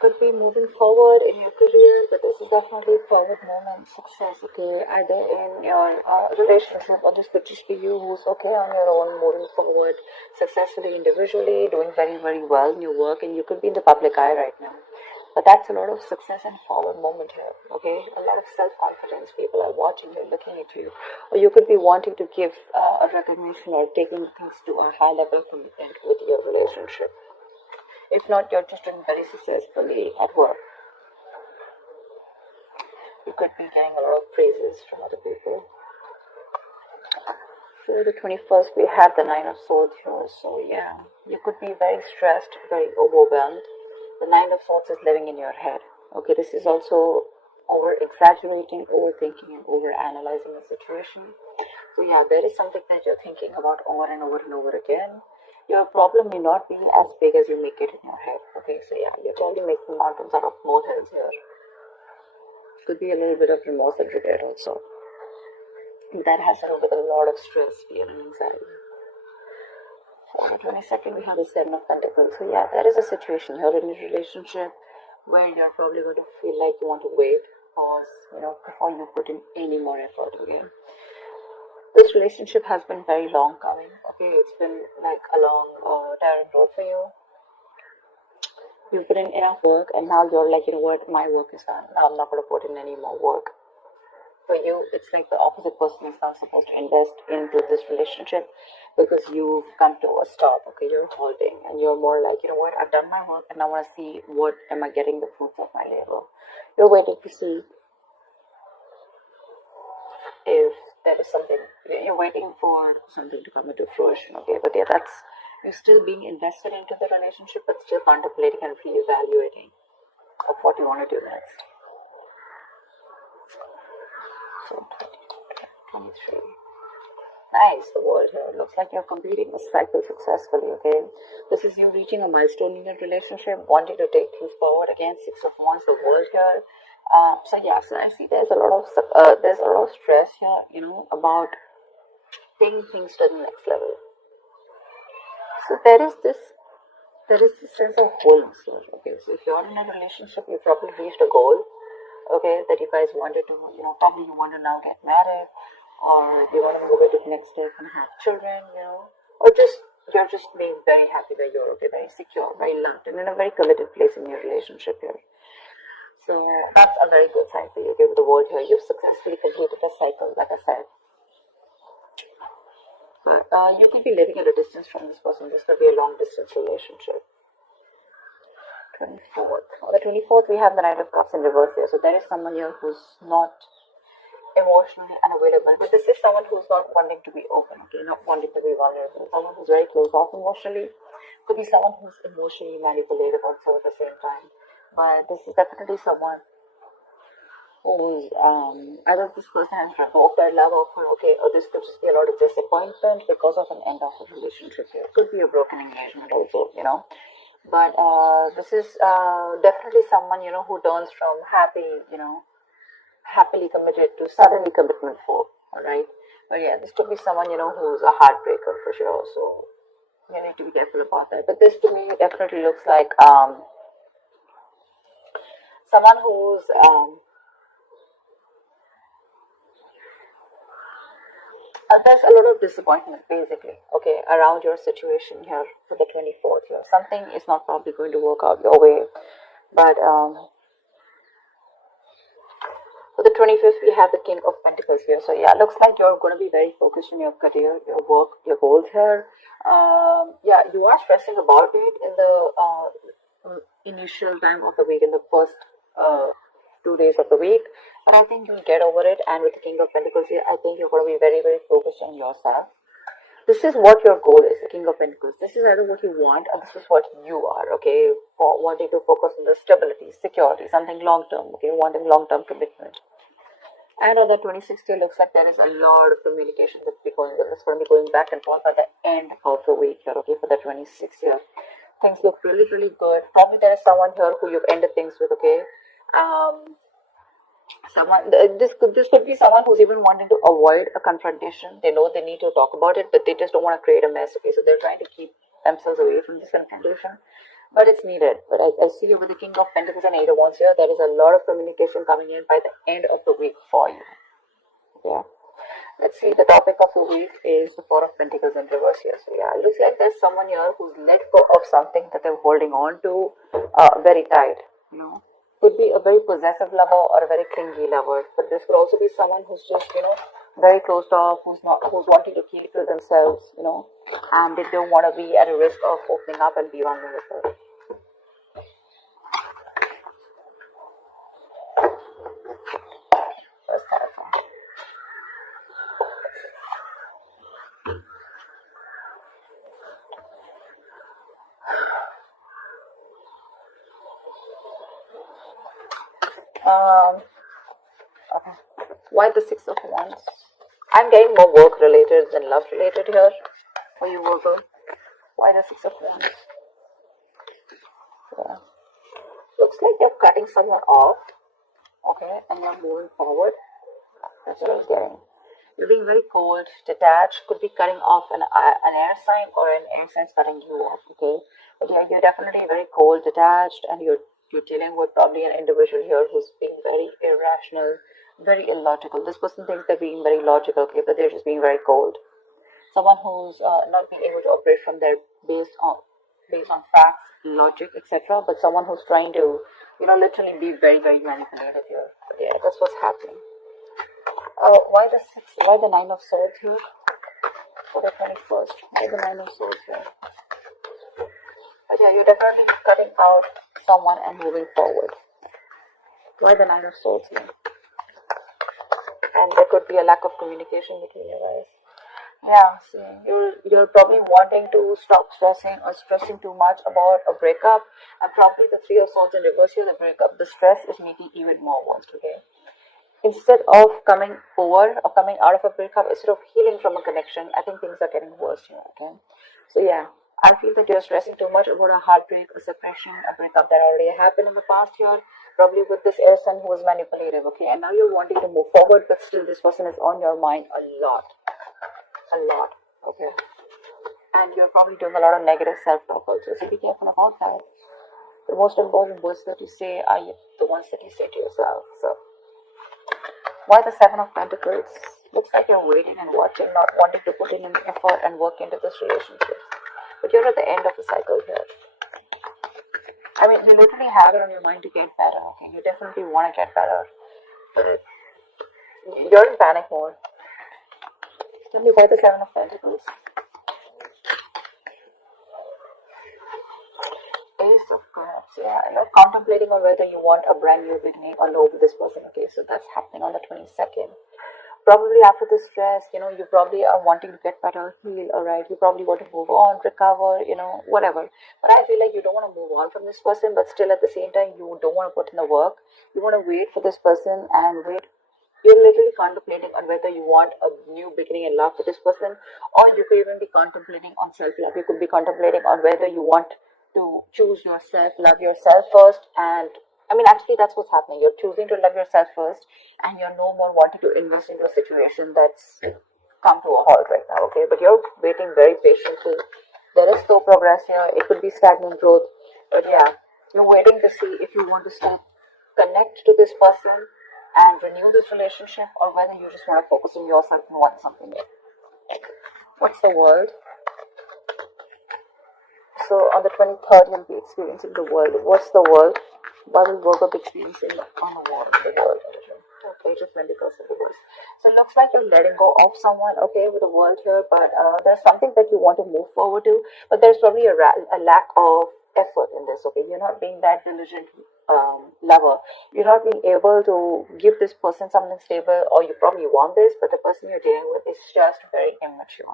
Could be moving forward in your career, but this is definitely forward movement, success, okay, either in your relationship, or this could just be you who's okay on your own, moving forward successfully individually, doing very, very well in your work, and you could be in the public eye right now. But that's a lot of success and forward moment here, okay? A lot of self-confidence. People are watching you, looking at you. Or you could be wanting to give a recognition or taking things to a high level commitment with your relationship. If not, you're just doing very successfully at work. You could be getting a lot of praises from other people. So the 21st, we have the Nine of Swords here. So yeah, you could be very stressed, very overwhelmed. The Nine of Swords is living in your head. Okay, this is also over exaggerating, overthinking, and over analyzing the situation. So yeah, there is something that you're thinking about over and over and over again. Your problem may not be as big as you make it in your head. Okay, so yeah, you're probably making mountains out of molehills here. Could be a little bit of remorse and regret also. That has to do with a lot of stress, fear, and anxiety. On the 22nd, we have the Seven of Pentacles. So yeah, there is a situation here in your relationship where you're probably going to feel like you want to wait, pause, before you put in any more effort. Okay, this relationship has been very long coming. Okay, it's been like a long, tiring road for you. You put in enough work, and now you're like, you know what, my work is done. Now I'm not going to put in any more work. For you, it's like the opposite person is now supposed to invest into this relationship because you've come to a stop. Okay, you're holding, and you're more like, you know what, I've done my work, and I want to see what am I getting the fruits of my labor. You're waiting to see if there is something. You're waiting for something to come into fruition. Okay, but yeah, that's you're still being invested into the relationship, but still contemplating and reevaluating of what you want to do next. So 23. Nice, the world here. Looks like you're completing a cycle successfully, okay? This is you reaching a milestone in your relationship, wanting to take things forward again. Six of Wands, the world here. So yeah, so I see there's a lot of stress here, about taking things to the next level. So there is this sense of wholeness here. Okay, so if you're in a relationship, you probably reached a goal, okay, that you guys wanted to, probably you want to now get married, or you want to move into the next step and have children, or just you're just being very happy where you're, okay, very secure, very loved, and in a very committed place in your relationship here. So that's a very good sign for you. Okay, with the world here, you've successfully completed a cycle, like I said. But you could be living at a distance from this person. This could be a long distance relationship. 24th. On the 24th, we have the Knight of Cups in reverse here. So there is someone here who's not emotionally unavailable, but this is someone who's not wanting to be open, okay, not wanting to be vulnerable. Someone who's very closed off emotionally. Could be someone who's emotionally manipulative also at the same time. But this is definitely someone who's either this person has revoked their love offer, okay, or this could just be a lot of disappointment because of an end of a relationship here. Could be a broken engagement also, But this is definitely someone, who turns from happily committed to suddenly commitment for, alright? But yeah, this could be someone, who's a heartbreaker for sure, so you need to be careful about that. But this to me definitely looks like someone who's there's a lot of disappointment basically, okay, around your situation here for the 24th here. Something is not probably going to work out your way, but for the 25th, we have the King of Pentacles here. So yeah, looks like you're going to be very focused on your career, your work, your goals here. Yeah, you are stressing about it in the initial time of the week, in the first 2 days of the week. But I think you'll get over it. And with the King of Pentacles here, I think you're going to be very, very focused on yourself. This is what your goal is, the King of Pentacles. This is either what you want or this is what you are, okay? For wanting to focus on the stability, security, something long term, okay? Wanting long term commitment. And on the 26th, it looks like there is a lot of communication that's going on. It's going to be going back and forth by the end of the week here, okay? For the 26th year, things look really, really good. Probably there is someone here who you've ended things with, okay? Someone this could be someone who's even wanting to avoid a confrontation. They know they need to talk about it, but they just don't want to create a mess, okay? So they're trying to keep themselves away from this confrontation. but it's needed. But I see you with the King of Pentacles and Eight of Wands here. There is a lot of communication coming in by the end of the week for you. Yeah. Let's see, the topic of the week is the Four of Pentacles in reverse here. So yeah, it looks like there's someone here who's let go of something that they're holding on to very tight, you know. Could be a very possessive lover or a very clingy lover, but this could also be someone who's just, you know, very closed off, who's wanting to keep to themselves, you know, and they don't want to be at a risk of opening up and be vulnerable. First clarify. Okay. Why the Six of Wands? I'm getting more work related than love related here for you, Virgo. Why the Six of Wands? Yeah. Looks like you're cutting someone off, okay, and you're moving forward. That's what I was getting. You're being very cold, detached, could be cutting off an air sign or an air sign cutting you off, okay? But yeah, you're definitely very cold, detached, and you're dealing with probably an individual here who's being very irrational, very illogical. This person thinks they're being very logical, okay, but they're just being very cold. Someone who's not being able to operate from their based on facts, logic, etc. But someone who's trying to, you know, literally be very, very manipulative here. But yeah, that's what's happening. Why the Nine of Swords here for the 21st? Why the Nine of Swords here? But yeah, you're definitely cutting out someone and moving forward. Why the Nine of Swords here? And there could be a lack of communication between you guys. Yeah, see, you're probably wanting to stop stressing or stressing too much about a breakup, and probably the Three of Swords in reverse here, the breakup, the stress is making even more worse, okay? Instead of coming over or coming out of a breakup, instead of healing from a connection, I think things are getting worse here, okay? So yeah, I feel that you're stressing too much about a heartbreak, a separation, a breakup that already happened in the past here, probably with this air sign who was manipulative, okay? And now you're wanting to move forward, but still this person is on your mind a lot, okay? And you're probably doing a lot of negative self-talk also, so be careful about that. The most important words that you say are the ones that you say to yourself, so. Why the Seven of Pentacles? Looks like you're waiting and watching, not wanting to put in an effort and work into this relationship. But you're at the end of the cycle here. I mean, you literally have it on your mind to get better, okay? You definitely want to get better. But you're in panic mode. Tell me why the Seven of Pentacles? Ace of Cups, yeah. You're contemplating on whether you want a brand new beginning or no with this person, okay? So that's happening on the 22nd. Probably after the stress, you know, you probably are wanting to get better, heal, alright? You probably want to move on, recover, you know, whatever. But I feel like you don't want to move on from this person, but still at the same time, you don't want to put in the work. You want to wait for this person and wait. You're literally contemplating on whether you want a new beginning in love with this person, or you could even be contemplating on self-love. You could be contemplating on whether you want to choose yourself, love yourself first, and I mean, actually, that's what's happening. You're choosing to love yourself first, and you're no more wanting to invest into a situation that's come to a halt right now, okay? But you're waiting very patiently. There is slow progress here. It could be stagnant growth, but yeah, you're waiting to see if you want to still connect to this person and renew this relationship, or whether you just want to focus on yourself and want something new. What's the world? So on the 23rd, you'll be experiencing the world. What's the world? What will Virgo be experiencing on the world? The world. Okay, just when it goes to the world. So it looks like you're letting go of someone, okay, with the world here, but there's something that you want to move forward to, but there's probably a lack of effort in this, okay? You're not being that diligent lover. You're not being able to give this person something stable, or you probably want this, but the person you're dealing with is just very immature,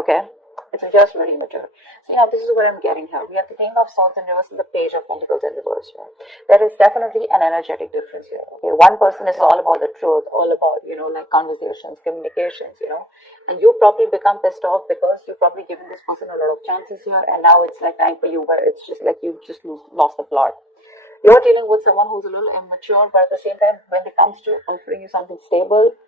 okay? It's just very immature. So yeah, this is what I'm getting here. We have the King of Swords in reverse and the Page of Pentacles in reverse here. There is definitely an energetic difference here. Okay, one person is all about the truth, all about, you know, like conversations, communications, you know, and you probably become pissed off because you've probably given this person a lot of chances here, and now it's like time for you where it's just like you've just lost the plot. You're dealing with someone who's a little immature, but at the same time, when it comes to offering you something stable,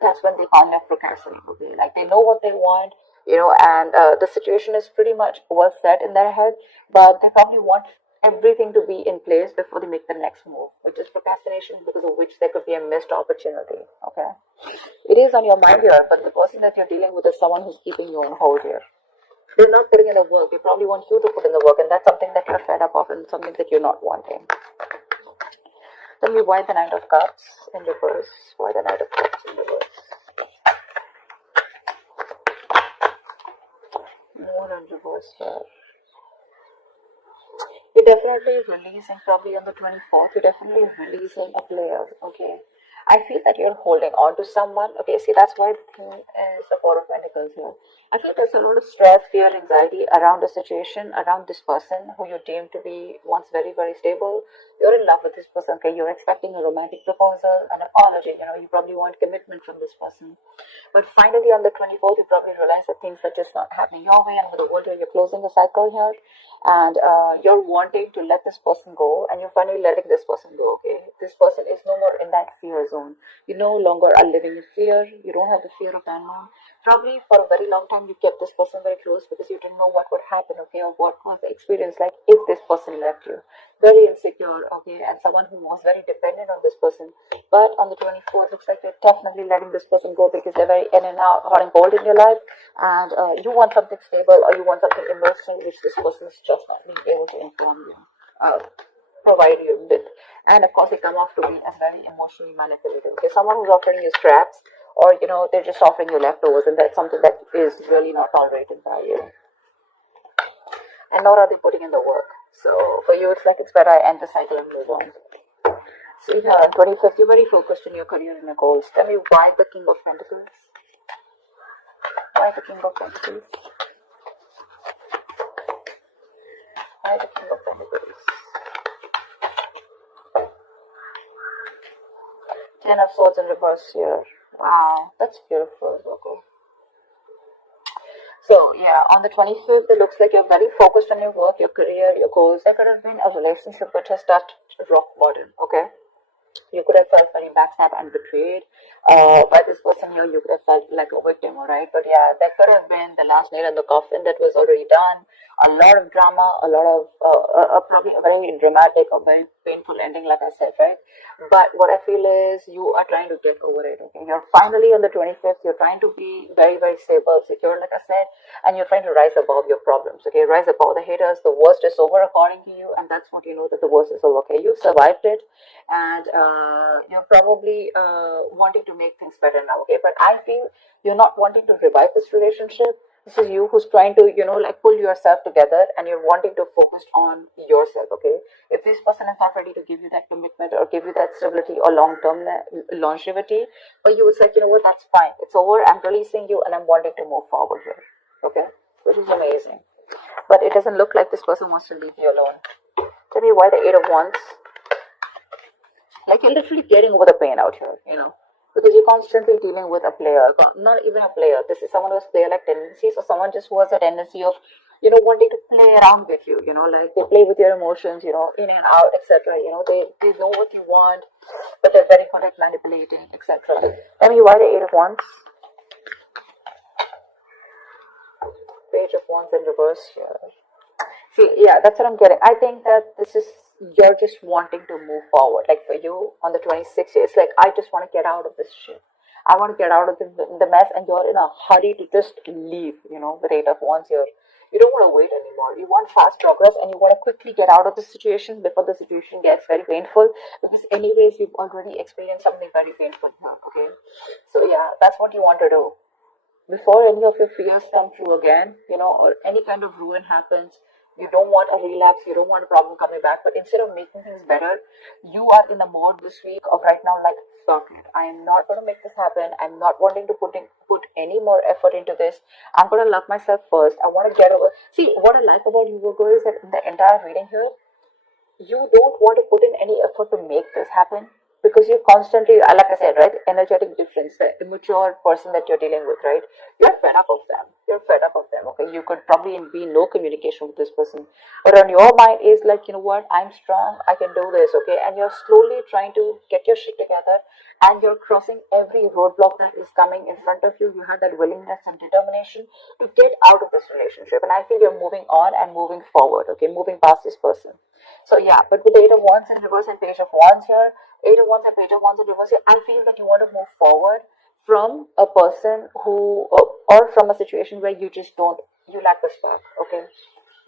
that's when they kind of procrastinate. Okay, like they know what they want, and the situation is pretty much well set in their head, but they probably want everything to be in place before they make the next move, which is procrastination, because of which there could be a missed opportunity. Okay, it is on your mind here, but the person that you're dealing with is someone who's keeping you on hold here. They're not putting in the work. They probably want you to put in the work, and that's something that you're fed up of and something that you're not wanting. Tell me why the Knight of Cups in reverse. Why the Knight of Cups in reverse? More in reverse here. You're definitely releasing, probably on the 24th, you're definitely releasing a player, okay? I feel that you're holding on to someone, okay? See, that's why the thing is the Four of Pentacles here. I feel there's a lot of stress, fear, anxiety around the situation, around this person who you deem to be once very, very stable. You're in love with this person, okay? You're expecting a romantic proposal, an apology, you probably want commitment from this person. But finally, on the 24th, you probably realize that things are just not happening your way, and with the world here, you're closing the cycle here, and you're wanting to let this person go, and you're finally letting this person go. Okay, this person is no more in that fear zone. You no longer are living in fear. You don't have the fear of the unknown. Probably for a very long time, you kept this person very close because you didn't know what would happen. Okay, or what was the experience like if this person left you. Very insecure. Okay, and someone who was very dependent on this person. But on the 24th, looks like you're definitely letting this person go because they're very in and out, hot and cold in your life, and you want something stable or you want something emotional, which this person is just not being able to inform you, provide you with. And of course, they come off to be as very emotionally manipulative. Okay, someone who's offering you scraps, or they're just offering you leftovers, and that's something that is really not tolerated by you. And nor are they putting in the work. So for you, it's like it's better I end the cycle and move on. So here on 25th, you're very focused in your career and your goals. Tell me why the King of Pentacles? Why the King of Pentacles? Why the King of Pentacles? Ten of Swords in reverse here. Wow, that's beautiful, Virgo. So yeah, on the 25th, it looks like you're very focused on your work, your career, your goals. There could have been a relationship which has touched rock bottom, okay? You could have felt very backstabbed and betrayed by this person here. You could have felt like a victim, alright? But yeah, that could have been the last nail in the coffin that was already done. A lot of drama, a lot of probably a very dramatic, a very painful ending, like I said, right? But what I feel is you are trying to get over it, okay? You're finally on the 25th, you're trying to be very, very stable, secure, like I said, and you're trying to rise above your problems, okay? Rise above the haters. The worst is over according to you, and that's what you know, that the worst is over, okay? You've survived it, and you're probably wanting to make things better now, okay? But I feel you're not wanting to revive this relationship. This is you who's trying to, like pull yourself together, and you're wanting to focus on yourself, okay? If this person is not ready to give you that commitment or give you that stability or long-term longevity, but you would say, you know what, that's fine. It's over. I'm releasing you, and I'm wanting to move forward here, okay? Which is amazing. But it doesn't look like this person wants to leave you alone. Tell me why the Eight of Wands. Like you're literally getting over the pain out here, because you're constantly dealing with a player, not even a player. This is someone who has player-like tendencies, or someone just who has a tendency of, wanting to play around with you, like they play with your emotions, in and out, etc. They know what you want, but they're very good at manipulating, etc. Tell me why the Eight of Wands? Page of Wands in reverse here. See, yeah, that's what I'm getting. I think that this is, you're just wanting to move forward. Like for you on the 26th, it's like, I just want to get out of this shit. I want to get out of the mess, and you're in a hurry to just leave, with Eight of Wands here. You don't want to wait anymore. You want fast progress, and you want to quickly get out of the situation before the situation gets very painful, because anyways, you've already experienced something very painful here, okay? So yeah, that's what you want to do. Before any of your fears come true again, or any kind of ruin happens, you don't want a relapse, you don't want a problem coming back, but instead of making things better, you are in the mode this week of right now, like, fuck it, I am not going to make this happen. I'm not wanting to put any more effort into this. I'm going to love myself first. I want to get over. See, what I like about you, Virgo, is that in the entire reading here, you don't want to put in any effort to make this happen, because you're constantly, like I said, right, energetic difference, the immature person that you're dealing with, right, you're fed up of them. you're fed up of them. Okay, you could probably be in no communication with this person, but on your mind is like, you know what, I'm strong, I can do this. Okay, and you're slowly trying to get your shit together, and you're crossing every roadblock that is coming in front of you. You have that willingness and determination to get out of this relationship, and I feel you're moving on and moving forward. Okay, moving past this person. So yeah, but with the Eight of Wands in reverse and Page of Wands here, Eight of Wands and Page of Wands in reverse here, I feel that you want to move forward from a person who, or from a situation where you just don't, you lack the spark. Okay,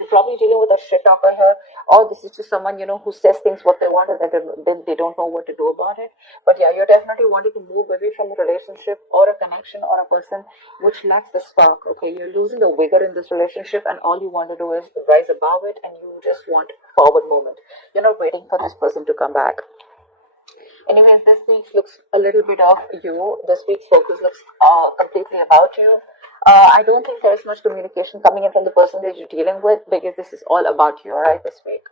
you're probably dealing with a shit talker here, or this is just someone, you know, who says things what they want and then they don't know what to do about it. But yeah, you're definitely wanting to move away from a relationship or a connection or a person which lacks the spark. Okay, you're losing the vigor in this relationship, and all you want to do is rise above it, and you just want forward movement. You're not waiting for this person to come back. Anyways, this week looks a little bit of you. This week's focus looks completely about you. I don't think there's much communication coming in from the person that you're dealing with, because this is all about you, alright, this week.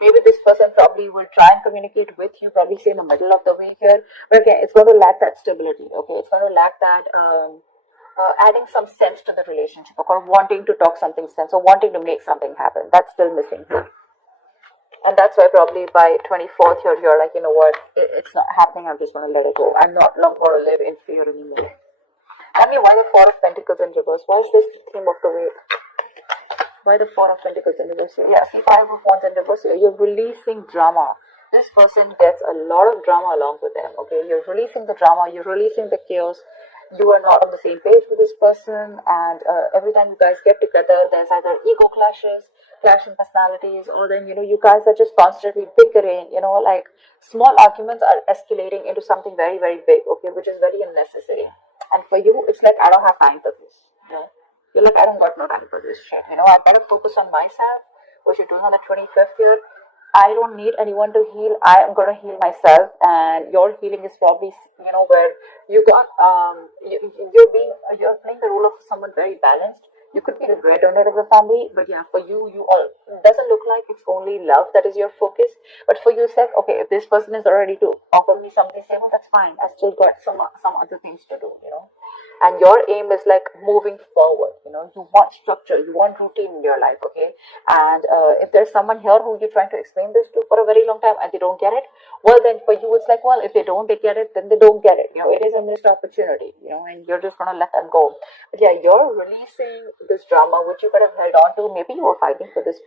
Maybe this person probably will try and communicate with you, probably say in the middle of the week here. But again, it's going to lack that stability, okay? It's going to lack that adding some sense to the relationship, or wanting to talk something sense, or wanting to make something happen. That's still missing here. And that's why probably by 24th you're like, you know what, it's not happening, I'm just going to let it go. I'm not going to live in fear anymore. I mean, why the Four of Pentacles in reverse? Why is this the theme of the week? Why the Four of Pentacles in reverse? Yeah, see, Five of Wands in reverse. You're releasing drama. This person gets a lot of drama along with them, okay? You're releasing the drama, you're releasing the chaos. You are not on the same page with this person, and every time you guys get together, there's either ego clashes, clash in personalities, or then, you know, you guys are just constantly bickering, you know, like small arguments are escalating into something very, very big, okay, which is very unnecessary. And for you, it's like, I don't have time for this, you know. You're like, I don't got no time for this shit, you know. I better focus on myself, what you're doing on the 25th year. I don't need anyone to heal. I am going to heal myself, and your healing is probably, you know, where you got you're playing the role of someone very balanced. You could be the breadwinner of the family, but yeah, for you, you all doesn't look like it's only love that is your focus. But for you, said, okay, if this person is ready to offer me something stable, that's fine. I still got some other things to do, you know. And your aim is like moving forward, you know. You want structure, you want routine in your life, okay. And if there's someone here who you're trying to explain this to for a very long time and they don't get it, well, then for you it's like, well, if they get it, then they don't get it, you know. It is a missed opportunity, you know, and you're just gonna let them go. But yeah, you're releasing this drama which you could have held on to. Maybe you were fighting for this